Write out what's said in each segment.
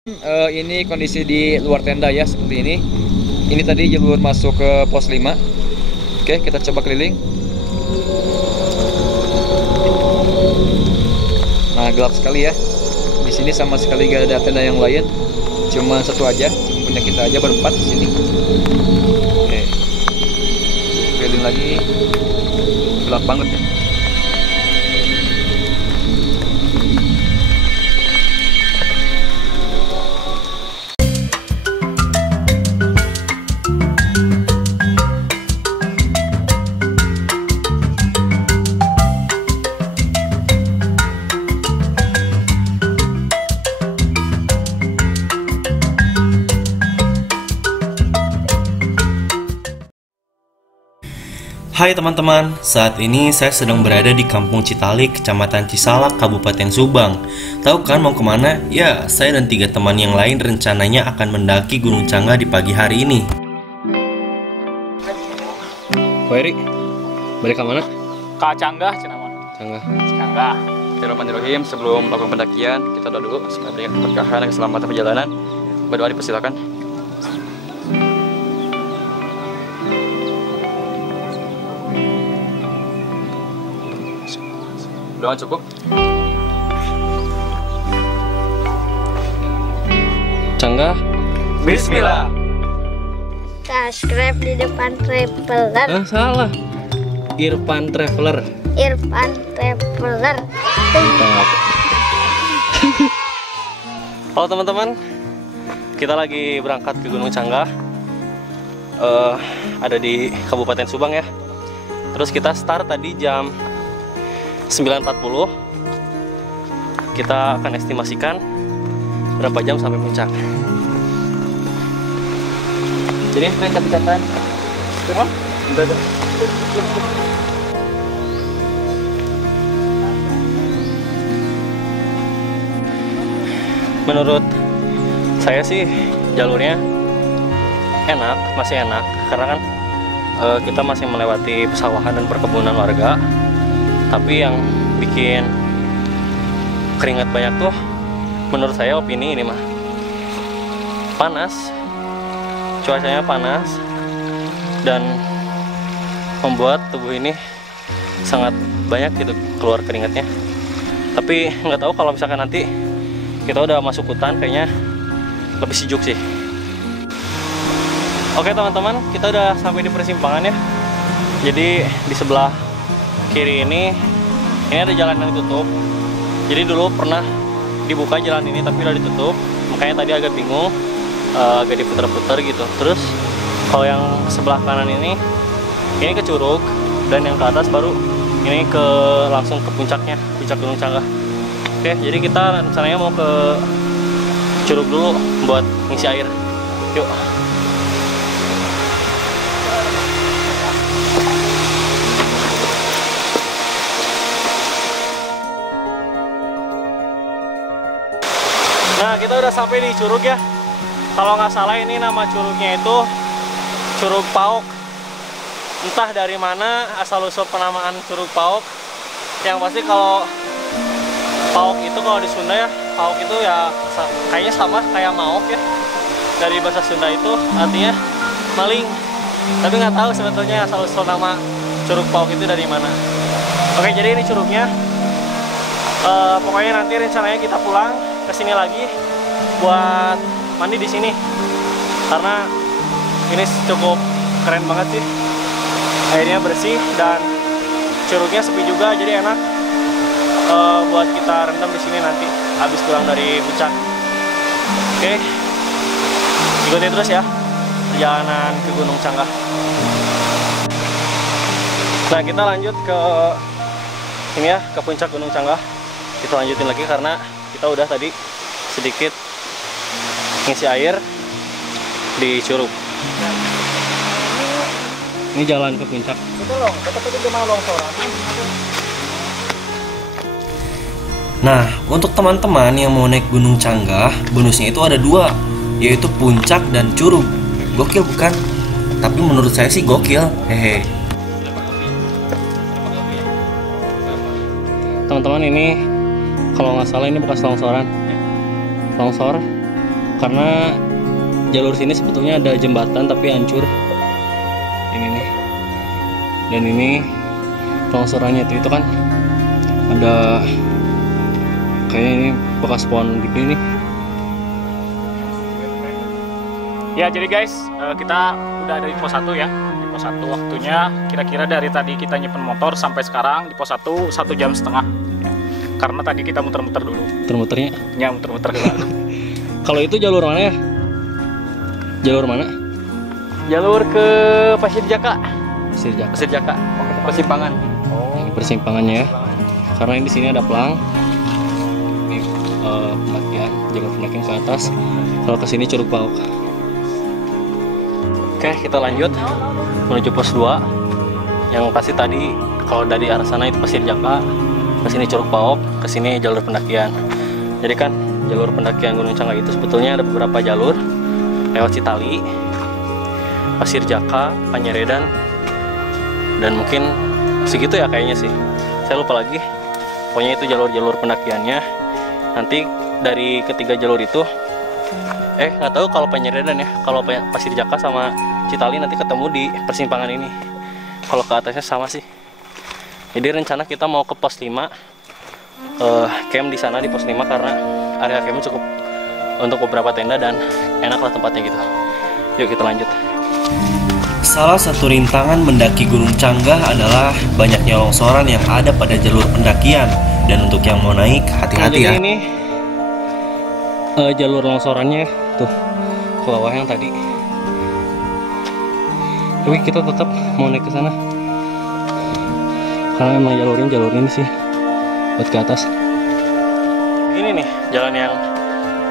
Ini kondisi di luar tenda ya, seperti ini. Ini tadi jalur masuk ke pos 5. Oke, kita coba keliling. Nah, gelap sekali ya. Di sini sama sekali gak ada tenda yang lain. Cuma satu aja, cuma punya kita aja berempat di sini. Oke. Keliling lagi. Gelap banget ya. Hai teman-teman, saat ini saya sedang berada di Kampung Citalik, Kecamatan Cisalak, Kabupaten Subang. Tahu kan mau kemana? Ya, saya dan 3 teman yang lain rencananya akan mendaki Gunung Canggah di pagi hari ini. Eri, balik ke mana? Kak Canggah, Cinnamon. Canggah. Canggah. Bismillahirrahmanirrahim. Sebelum melakukan pendakian, kita doa dulu supaya berikan keberkahan dan keselamatan perjalanan. Berdoa dipersilakan. Doa cukup. Canggah. Bismillah. Subscribe di depan traveler. Salah. Irfan Traveler. Irfan Traveler. Halo teman-teman, kita lagi berangkat ke Gunung Canggah. Ada di Kabupaten Subang ya. Terus kita start tadi jam 9.40. Kita akan estimasikan berapa jam sampai puncak. Jadi main catat-catatan. Semua? Bentar. Menurut saya sih jalurnya enak, masih enak karena kan kita masih melewati pesawahan dan perkebunan warga. Tapi yang bikin keringat banyak tuh menurut saya opini ini mah panas, cuacanya panas dan membuat tubuh ini sangat banyak gitu keluar keringatnya. Tapi nggak tahu kalau misalkan nanti kita udah masuk hutan kayaknya lebih sejuk sih. Oke teman-teman, kita udah sampai di persimpangan ya. Jadi di sebelah kiri ini ada jalan yang ditutup. Jadi dulu pernah dibuka jalan ini tapi udah ditutup, makanya tadi agak bingung, agak diputar-putar gitu. Terus kalau yang sebelah kanan ini ke Curug, dan yang ke atas baru ini langsung ke puncaknya, puncak Gunung Canggah. Oke, jadi kita rencananya mau ke Curug dulu buat ngisi air. Yuk. Nah, kita udah sampai di Curug ya. Kalau nggak salah ini nama curugnya itu Curug Pauk. Entah dari mana asal-usul penamaan Curug Pauk. Yang pasti kalau Pauk itu kalau di Sunda ya, Pauk itu ya kayaknya sama kayak Maok ya. Dari bahasa Sunda itu artinya maling. Tapi nggak tahu sebetulnya asal-usul nama Curug Pauk itu dari mana. Oke, jadi ini curugnya. Pokoknya nanti rencananya kita pulang ke sini lagi buat mandi di sini karena ini cukup keren banget sih, airnya bersih dan curugnya sepi juga, jadi enak buat kita rendam di sini nanti habis pulang dari puncak. Oke, ikutin terus ya perjalanan ke Gunung Canggah. Nah, kita lanjut ke ini ya, ke puncak Gunung Canggah. Kita lanjutin lagi karena kita udah tadi sedikit ngisi air di curug. Ini jalan ke puncak. Nah, untuk teman-teman yang mau naik Gunung Canggah, bonusnya itu ada 2, yaitu puncak dan curug. Gokil bukan? Tapi menurut saya sih gokil. Hehe. Teman-teman, ini kalau nggak salah ini bekas longsoran. Longsor karena jalur sini sebetulnya ada jembatan tapi hancur. Ini nih, dan ini longsorannya itu kan ada kayak ini bekas pohon gede nih. Ya jadi guys, kita udah ada di pos 1 ya. Di pos 1 waktunya kira-kira dari tadi kita nyimpen motor sampai sekarang di pos 1 1,5 jam ya. Karena tadi kita muter-muter dulu. Muter-muternya? Ya muter-muter dulu. Kalau itu jalur mana ya? Jalur mana? Jalur ke Pasir Jaka. Pasir Jaka. Pasir Jaka. Persimpangan. Ini persimpangannya ya. Karena di sini ada pelang. Ini pendakian, jalur pendakian ke atas. Kalau ke sini Curug Pauk. Oke, kita lanjut menuju pos 2. Yang pasti tadi kalau dari arah sana itu Pasir Jaka, ke sini Curug Pauk, ke sini jalur pendakian. Jadi kan jalur pendakian Gunung Cangga itu sebetulnya ada beberapa jalur lewat Citali, Pasir Jaka, Panyeredan, dan mungkin segitu ya kayaknya sih. Saya lupa lagi. Pokoknya itu jalur-jalur pendakiannya. Nanti dari ketiga jalur itu nggak tahu kalau Panyeredan ya. Kalau Pasir Jaka sama Citali nanti ketemu di persimpangan ini. Kalau ke atasnya sama sih. Jadi rencana kita mau ke pos 5, camp di sana di pos 5 karena area campnya cukup untuk beberapa tenda dan enak lah tempatnya gitu. Yuk kita lanjut. Salah satu rintangan mendaki Gunung Cangga adalah banyaknya longsoran yang ada pada jalur pendakian. Dan untuk yang mau naik, hati-hati ya. Ini jalur longsorannya tuh ke bawah yang tadi. Tapi kita tetap mau naik ke sana. Karena memang jalur ini sih buat ke atas. Ini nih jalan yang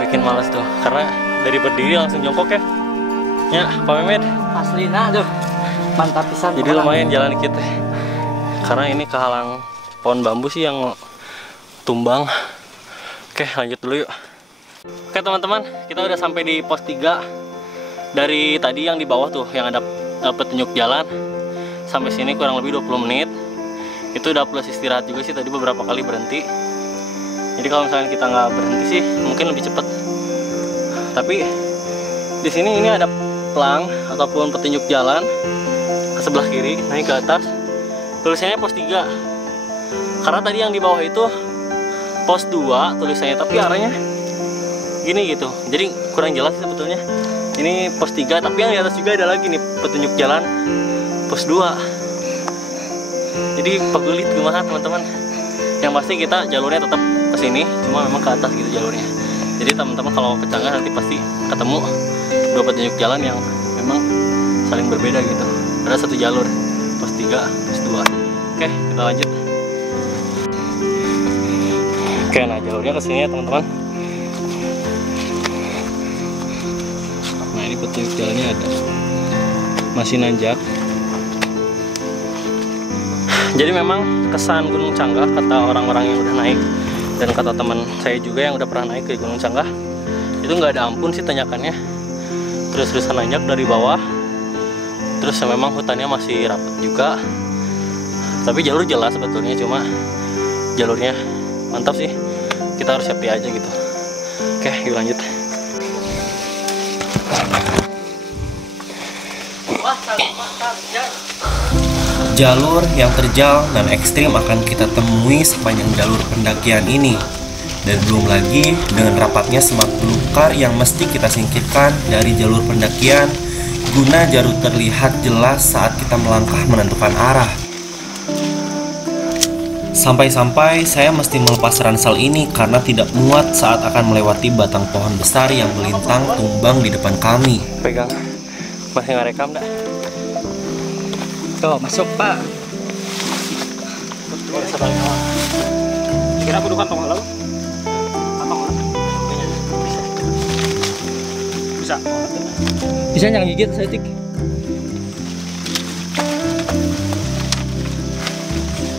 bikin males tuh, karena dari berdiri langsung jongkok ya. Ya, Pak Mehmet. Asli nah tuh. Mantap pisan. Jadi lumayan jalan kita. Karena ini kehalang pohon bambu sih yang tumbang. Oke, lanjut dulu yuk. Oke teman-teman, kita udah sampai di pos 3. Dari tadi yang di bawah tuh yang ada petunjuk jalan sampai sini kurang lebih 20 menit. Itu udah plus istirahat juga sih, tadi beberapa kali berhenti. Jadi kalau misalnya kita nggak berhenti sih mungkin lebih cepat. Tapi di sini ini ada pelang ataupun petunjuk jalan ke sebelah kiri naik ke atas. Tulisannya pos 3. Karena tadi yang di bawah itu pos 2 tulisannya, tapi arahnya gini gitu. Jadi kurang jelas sebetulnya. Ini pos 3, tapi yang di atas juga ada lagi nih petunjuk jalan pos 2. Jadi pegulit gimana teman-teman. Yang pasti kita jalurnya tetap ke sini, cuma memang ke atas gitu jalurnya. Jadi teman-teman kalau ke Cangga nanti pasti ketemu dua petunjuk jalan yang memang saling berbeda gitu. Ada satu jalur, pos 3, pos 2. Oke, kita lanjut. Oke, nah jalurnya ke sini ya teman-teman. Nah ini petunjuk jalannya ada, masih nanjak. Jadi memang kesan Gunung Cangga kata orang-orang yang udah naik dan kata teman saya juga yang udah pernah naik ke Gunung Cangga, itu nggak ada ampun sih tanjakannya. Terus-terusan nanjak dari bawah. Terus memang hutannya masih rapat juga. Tapi jalur jelas sebetulnya, cuma jalurnya mantap sih. Kita harus happy aja gitu. Oke, yuk lanjut. Jalur yang terjal dan ekstrim akan kita temui sepanjang jalur pendakian ini. Dan belum lagi dengan rapatnya semak belukar yang mesti kita singkirkan dari jalur pendakian guna jalur terlihat jelas saat kita melangkah menentukan arah. Sampai-sampai saya mesti melepas ransel ini karena tidak muat saat akan melewati batang pohon besar yang melintang tumbang di depan kami. Pegang. Masih nggak rekam dah. Tuh, masuk Pak. Kira aku dukan tong halau. Bisa. Bisa yang gigit saya tik.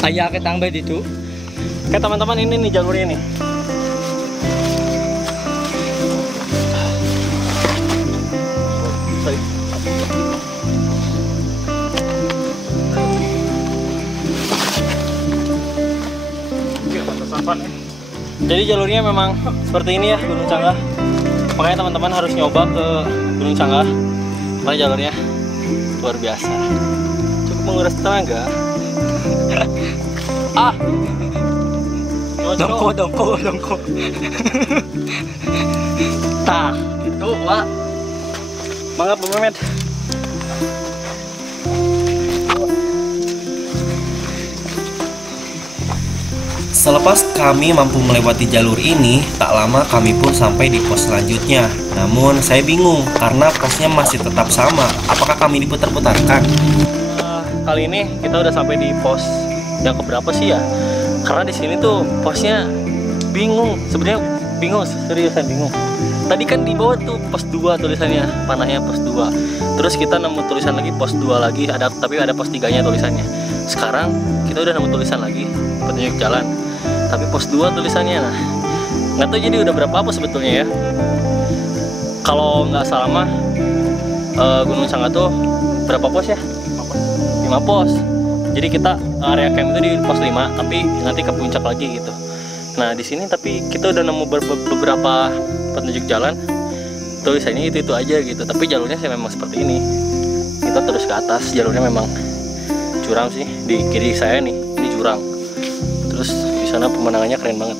Ayah ketang bae itu. Oke teman-teman, ini nih jalurnya nih. Jadi jalurnya memang seperti ini ya Gunung Cangga. Makanya teman-teman harus nyoba ke Gunung Canggah karena jalurnya luar biasa, cukup menguras tenaga. Dongko. Tah, itu Wak. Mangga pememet. Selepas kami mampu melewati jalur ini, tak lama kami pun sampai di pos selanjutnya. Namun saya bingung karena posnya masih tetap sama. Apakah kami diputar-putarkan? Kali ini kita udah sampai di pos yang keberapa sih ya? Karena di sini tuh posnya bingung. Sebenarnya bingung, seriusan bingung. Tadi kan di bawah tuh pos 2 tulisannya, panahnya pos 2. Terus kita nemu tulisan lagi pos 2 lagi, tapi ada pos 3-nya tulisannya. Sekarang kita udah nemu tulisan lagi, petunjuk jalan. Tapi pos 2 tulisannya, nah nggak tahu jadi udah berapa pos sebetulnya ya. Kalau nggak salah mah Gunung Canggah tuh berapa pos ya? 5 pos. Jadi kita area camp itu di pos 5, tapi nanti ke puncak lagi gitu. Nah di sini tapi kita udah nemu beberapa petunjuk jalan, tulisannya itu aja gitu. Tapi jalurnya sih memang seperti ini. Kita terus ke atas, jalurnya memang curam sih. Di kiri saya nih, ini jurang. Terus di sana pemandangannya keren banget.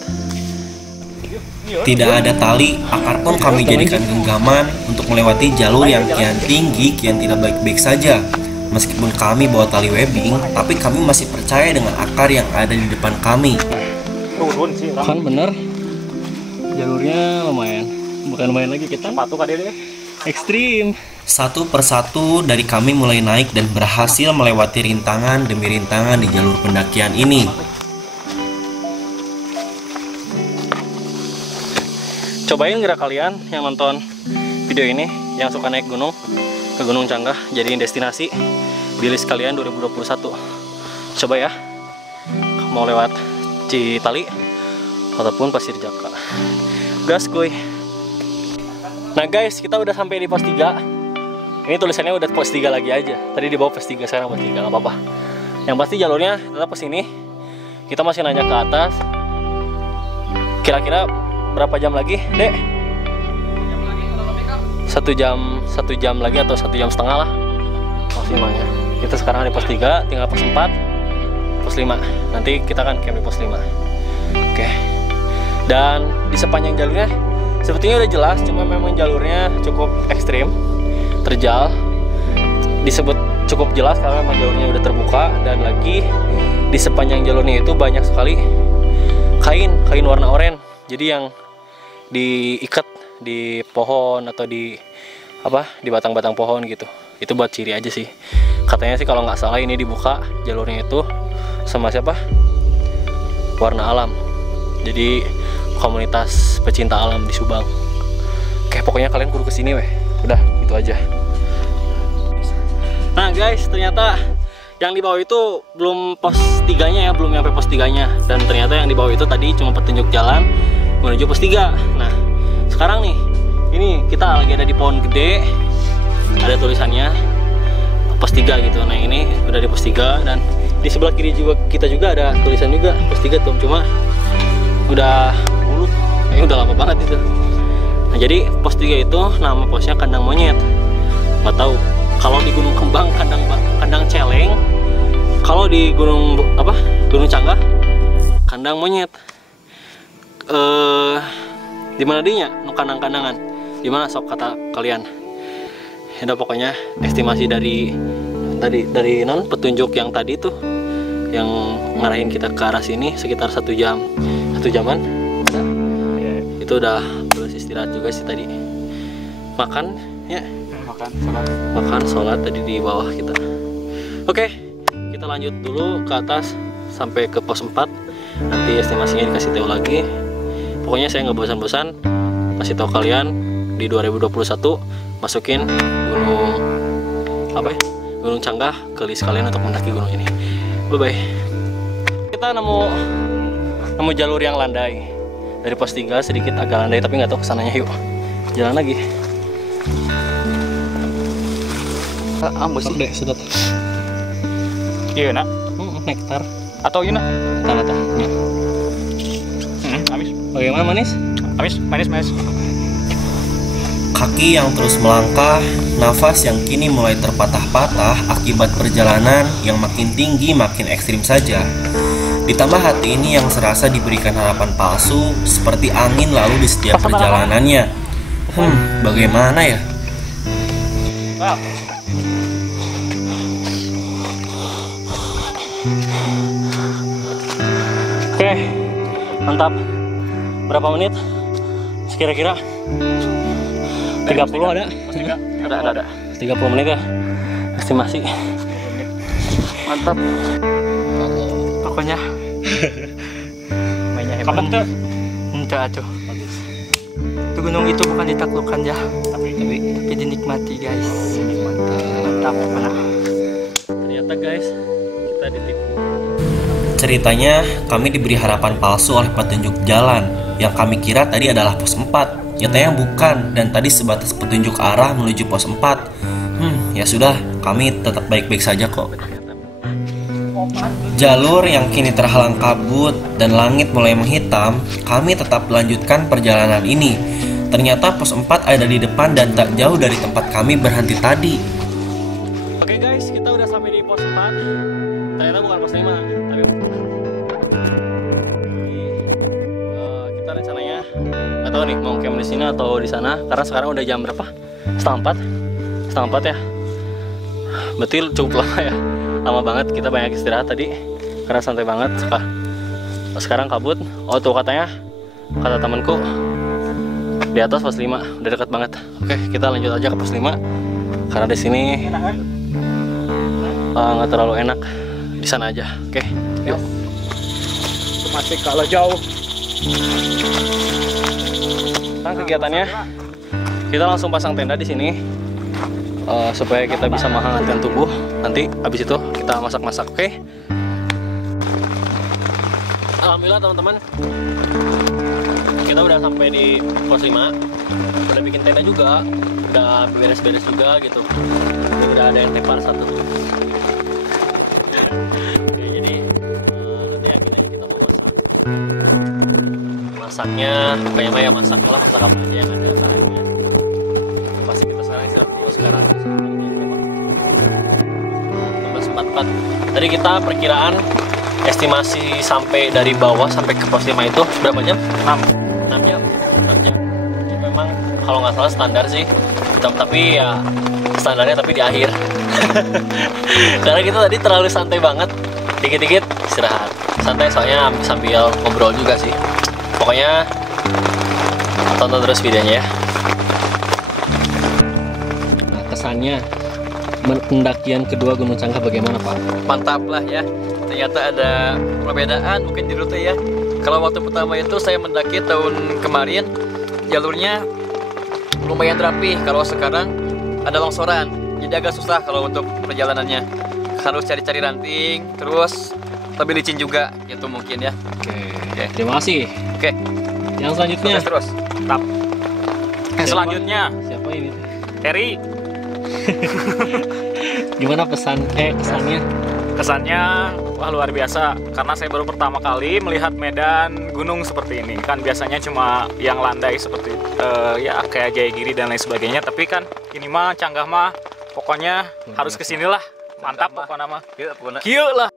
Tidak ada tali, akar pun kami jadikan genggaman untuk melewati jalur yang kian tinggi, kian tidak baik-baik saja. Meskipun kami bawa tali webbing, tapi kami masih percaya dengan akar yang ada di depan kami. Turun sih orang. Kan bener, jalurnya lumayan. Bukan lumayan lagi, kita Sepatu kan dia. ekstrim. Satu persatu dari kami mulai naik dan berhasil melewati rintangan demi rintangan di jalur pendakian ini. Cobain gerak kalian yang nonton video ini, yang suka naik gunung ke Gunung Canggah, jadiin destinasi di list kalian 2021. Coba ya, mau lewat Citali ataupun Pasir Jaka. Gas kuy. Nah guys, kita udah sampai di pos 3. Ini tulisannya udah pos 3 lagi aja. Tadi di bawah pos 3, sekarang pos 3, nggak apa-apa. Yang pasti jalurnya tetap ke sini. Kita masih nanya ke atas. Kira-kira berapa jam lagi, Dek? 1 jam lagi atau 1,5 jam lah maksimalnya. Kita sekarang di pos 3, tinggal pos 4, pos 5. Nanti kita akan camp di pos 5. Oke. Dan di sepanjang jalurnya sebetulnya udah jelas, cuma memang jalurnya cukup ekstrim, terjal. Disebut cukup jelas karena memang jalurnya udah terbuka, dan lagi di sepanjang jalurnya itu banyak sekali kain warna oranye. Jadi yang diikat di pohon atau di batang-batang pohon gitu. Itu buat ciri aja sih. Katanya sih kalau nggak salah ini dibuka jalurnya itu sama siapa? Warna Alam. Jadi komunitas pecinta alam di Subang. Oke, pokoknya kalian kudu kesini weh. Udah, itu aja. Nah guys, ternyata yang di bawah itu belum pos 3-nya ya, belum nyampe pos 3-nya. Dan ternyata yang di bawah itu tadi cuma petunjuk jalan menuju pos 3. Nah, sekarang nih, ini kita lagi ada di pohon gede. Ada tulisannya pos 3 gitu. Nah, ini udah di pos 3, dan di sebelah kiri juga kita juga ada tulisan juga pos 3 tuh, cuma udah buluk. Ini udah lama banget itu. Nah, jadi pos 3 itu nama posnya Kandang Monyet. Nggak tahu. Kalau di Gunung Kembang kandang celeng, kalau di Gunung Canggah Kandang Monyet. Di mana dinya? Kandang-kandangan. Di mana sok kata kalian? Ya udah, pokoknya estimasi dari petunjuk yang tadi tuh yang ngarahin kita ke arah sini sekitar 1 jaman. Itu udah terus istirahat juga sih tadi. Makan ya. Makan sholat tadi di bawah kita. Oke, kita lanjut dulu ke atas sampai ke pos 4. Nanti estimasinya dikasih tahu lagi. Pokoknya saya nggak bosan-bosan kasih tahu kalian di 2021 masukin Gunung Canggah ke list kalian untuk mendaki gunung ini. Bye bye. Kita nemu jalur yang landai. Dari pos 3 sedikit agak landai, tapi nggak tahu kesananya. Yuk jalan lagi. Ambus sih deh, sedot. Iya nak. Nektar Atau iya nak. tanah. Amis. Bagaimana manis? Manis. Kaki yang terus melangkah, nafas yang kini mulai terpatah-patah akibat perjalanan yang makin tinggi makin ekstrim saja. Ditambah hati ini yang serasa diberikan harapan palsu seperti angin lalu di setiap perjalanannya. Bagaimana ya? Oke, mantap. Berapa menit? Sekira-kira 30 ada? Ada. 30 menit ya? Estimasi. Mantap. Pokoknya mainnya hebat. Kapan tuh? Enggak tuh. Itu gunung itu bukan ditaklukkan ya, tapi dinikmati guys. Mantap benar. Ternyata guys, kita ditipu. Ceritanya, kami diberi harapan palsu oleh petunjuk jalan yang kami kira tadi adalah pos 4. Nyatanya bukan, dan tadi sebatas petunjuk arah menuju pos 4. Ya sudah, kami tetap baik-baik saja kok. Jalur yang kini terhalang kabut dan langit mulai menghitam, kami tetap melanjutkan perjalanan ini. Ternyata pos 4 ada di depan dan tak jauh dari tempat kami berhenti tadi. Oke guys, kita udah sampai di pos 4. Ternyata bukan pos 5, tapi kita rencananya nggak tahu nih mau camp di sini atau di sana, karena sekarang udah jam berapa? Setengah empat ya. Betul, cukup lama ya, lama banget. Kita banyak istirahat tadi karena santai banget. Sekarang kabut. Oh tuh kata temanku di atas pos 5 udah dekat banget. Oke, kita lanjut aja ke pos 5 karena di sini nggak terlalu enak. Di sana aja. Oke, yuk. Masih kalau jauh. Nah, kegiatannya kita langsung pasang tenda di sini supaya kita bisa menghangatkan tubuh. Nanti habis itu kita masak-masak. Oke. Alhamdulillah teman-teman, kita udah sampai di pos 5. Udah bikin tenda juga, udah beres-beres juga gitu. Udah ada yang tepar satu. Oke, jadi nanti akhirnya kita mau masak. Masaknya kayaknya ya masak apa aja yang ada bahannya. Pasti kita sekarang istirahat dulu. Sekarang 15.44. Tadi kita perkiraan estimasi sampai dari bawah sampai ke pos 5 itu berapa jam? 6 jam. Jadi memang kalau nggak salah standar sih, tapi ya standarnya tapi di akhir. Karena kita tadi terlalu santai banget, dikit-dikit istirahat santai, soalnya sambil ngobrol juga sih. Pokoknya tonton terus videonya ya. Nah, kesannya pendakian kedua Gunung Cangkah bagaimana Pak? Mantap lah ya. Ternyata ada perbedaan mungkin di rute ya. Kalau waktu pertama itu saya mendaki tahun kemarin, jalurnya lumayan rapi. Kalau sekarang ada longsoran, jadi agak susah kalau untuk perjalanannya. Harus cari-cari ranting, terus lebih licin juga, itu mungkin ya. Oke. Terima kasih. Oke. Yang selanjutnya. Terus. Mantap. Yang selanjutnya Siapa ini? Terry. Gimana kesannya? Kesannya wah luar biasa, karena saya baru pertama kali melihat medan gunung seperti ini. Kan biasanya cuma yang landai seperti ya kayak Jayagiri dan lain sebagainya, tapi kan ini mah Canggah mah pokoknya harus kesinilah. Mantap pokoknya mah. Kieu lah.